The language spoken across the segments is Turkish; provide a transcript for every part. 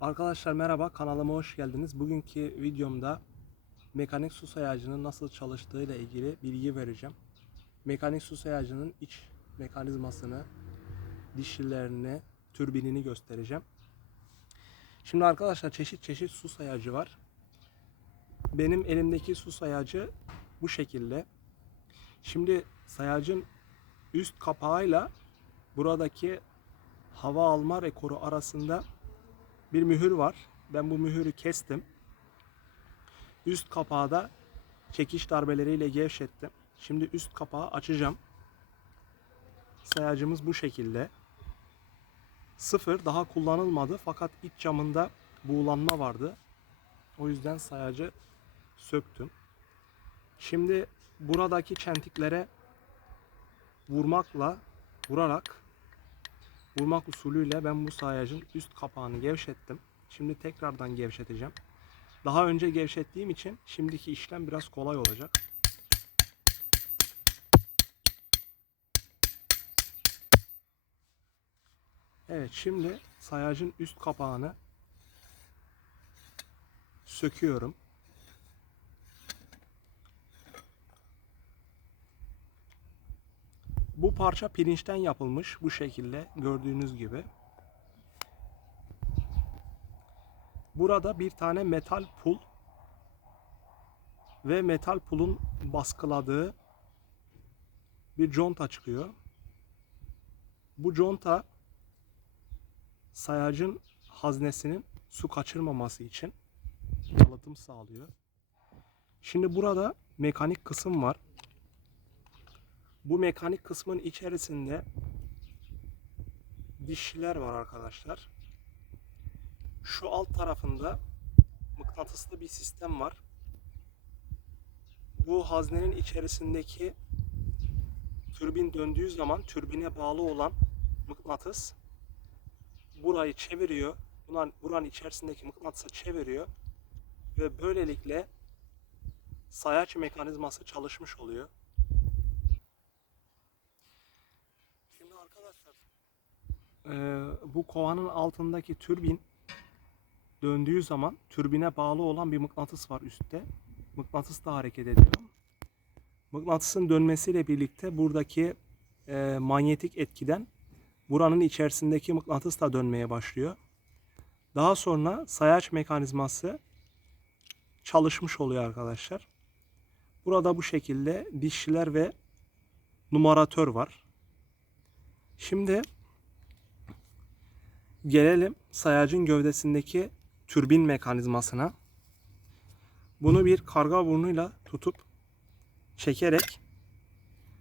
Arkadaşlar merhaba kanalıma hoş geldiniz. Bugünkü videomda mekanik su sayacının nasıl çalıştığı ile ilgili bilgi vereceğim. Mekanik su sayacının iç mekanizmasını, dişlilerini, türbinini göstereceğim. Şimdi arkadaşlar çeşit çeşit su sayacı var. Benim elimdeki su sayacı bu şekilde. Şimdi sayacın üst kapağıyla buradaki hava alma rekoru arasında bir mühür var. Ben bu mühürü kestim. Üst kapağı da çekiş darbeleriyle gevşettim. Şimdi üst kapağı açacağım. Sayacımız bu şekilde. Sıfır daha kullanılmadı fakat iç camında buğulanma vardı. O yüzden sayacı söktüm. Şimdi buradaki çentiklere vurmakla vurarak vurmak usulüyle ben bu sayacın üst kapağını gevşettim. Şimdi tekrardan gevşeteceğim. Daha önce gevşettiğim için şimdiki işlem biraz kolay olacak. Evet şimdi sayacın üst kapağını söküyorum. Bu parça pirinçten yapılmış bu şekilde gördüğünüz gibi. Burada bir tane metal pul ve metal pulun baskıladığı bir conta çıkıyor. Bu conta sayacın haznesinin su kaçırmaması için yalıtım sağlıyor. Şimdi burada mekanik kısım var. Bu mekanik kısmın içerisinde dişliler var arkadaşlar. Şu alt tarafında mıknatıslı bir sistem var. Bu haznenin içerisindeki türbin döndüğü zaman türbine bağlı olan mıknatıs burayı çeviriyor. Buran, buranın içerisindeki mıknatısı çeviriyor ve böylelikle sayaç mekanizması çalışmış oluyor. Şimdi arkadaşlar eee, bu kovanın altındaki türbin döndüğü zaman türbine bağlı olan bir mıknatıs var üstte. Mıknatıs da hareket ediyor. Mıknatısın dönmesiyle birlikte buradaki eee, manyetik etkiden buranın içerisindeki mıknatıs da dönmeye başlıyor. Daha sonra sayaç mekanizması çalışmış oluyor arkadaşlar. Burada bu şekilde dişliler ve numaratör var. Şimdi gelelim sayacın gövdesindeki türbin mekanizmasına. Bunu bir karga burnuyla tutup çekerek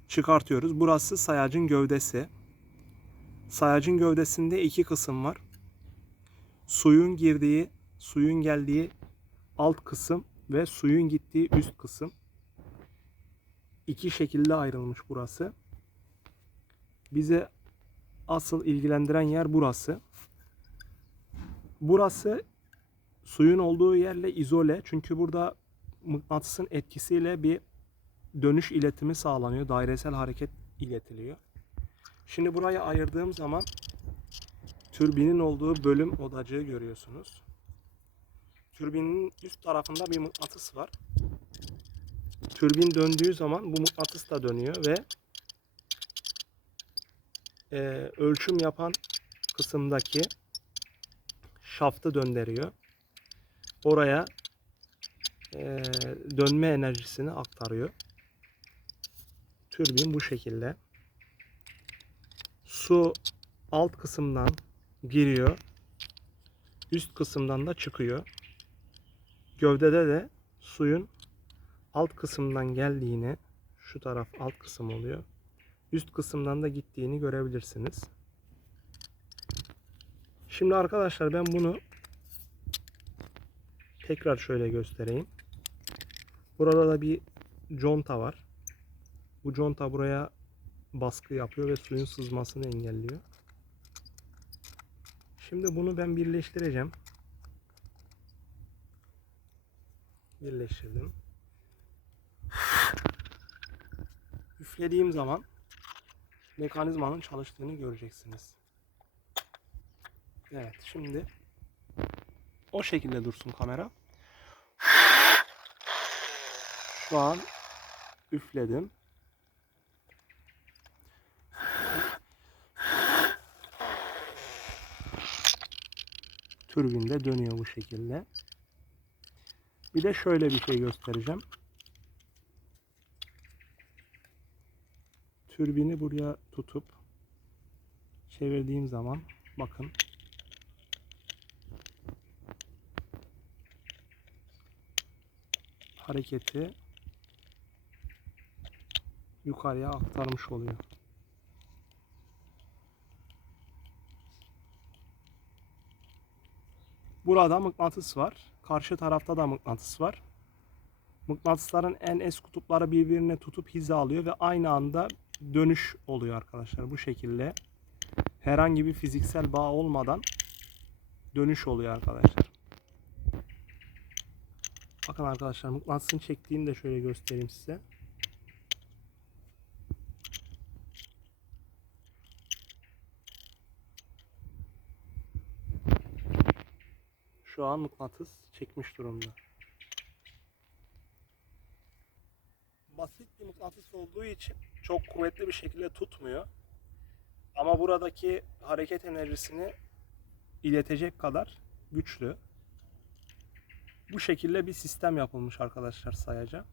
çıkartıyoruz. Burası sayacın gövdesi. Sayacın gövdesinde iki kısım var. Suyun girdiği, suyun geldiği alt kısım ve suyun gittiği üst kısım. İki şekilde ayrılmış burası. Bize asıl ilgilendiren yer burası. Burası suyun olduğu yerle izole. Çünkü burada mıknatısın etkisiyle bir dönüş iletimi sağlanıyor. Dairesel hareket iletiliyor. Şimdi burayı ayırdığım zaman türbinin olduğu bölüm odacığı görüyorsunuz. Türbinin üst tarafında bir mıknatıs var. Türbin döndüğü zaman bu mıknatıs da dönüyor ve e, ölçüm yapan kısımdaki şaftı döndürüyor. Oraya e, dönme enerjisini aktarıyor. Türbin bu şekilde. Su alt kısımdan giriyor. Üst kısımdan da çıkıyor. Gövdede de suyun alt kısımdan geldiğini, şu taraf alt kısım oluyor. Üst kısımdan da gittiğini görebilirsiniz. Şimdi arkadaşlar ben bunu tekrar şöyle göstereyim. Burada da bir conta var. Bu conta buraya baskı yapıyor ve suyun sızmasını engelliyor. Şimdi bunu ben birleştireceğim. Birleştirdim. Üflediğim zaman mekanizmanın çalıştığını göreceksiniz. Evet şimdi O şekilde dursun kamera. Şu an üfledim. Türbinde dönüyor bu şekilde. Bir de şöyle bir şey göstereceğim. Türbini buraya tutup çevirdiğim zaman bakın hareketi yukarıya aktarmış oluyor. Burada mıknatıs var. Karşı tarafta da mıknatıs var. Mıknatısların en S kutupları birbirine tutup hizalıyor ve aynı anda dönüş oluyor arkadaşlar. Bu şekilde herhangi bir fiziksel bağ olmadan dönüş oluyor arkadaşlar. Bakın arkadaşlar mıknatısın çektiğini de şöyle göstereyim size. Şu an mıknatıs çekmiş durumda. Basit bir mıknatıs olduğu için çok kuvvetli bir şekilde tutmuyor. Ama buradaki hareket enerjisini iletecek kadar güçlü. Bu şekilde bir sistem yapılmış arkadaşlar sayaca.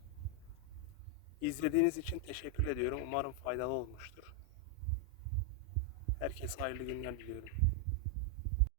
İzlediğiniz için teşekkür ediyorum. Umarım faydalı olmuştur. Herkese hayırlı günler diliyorum.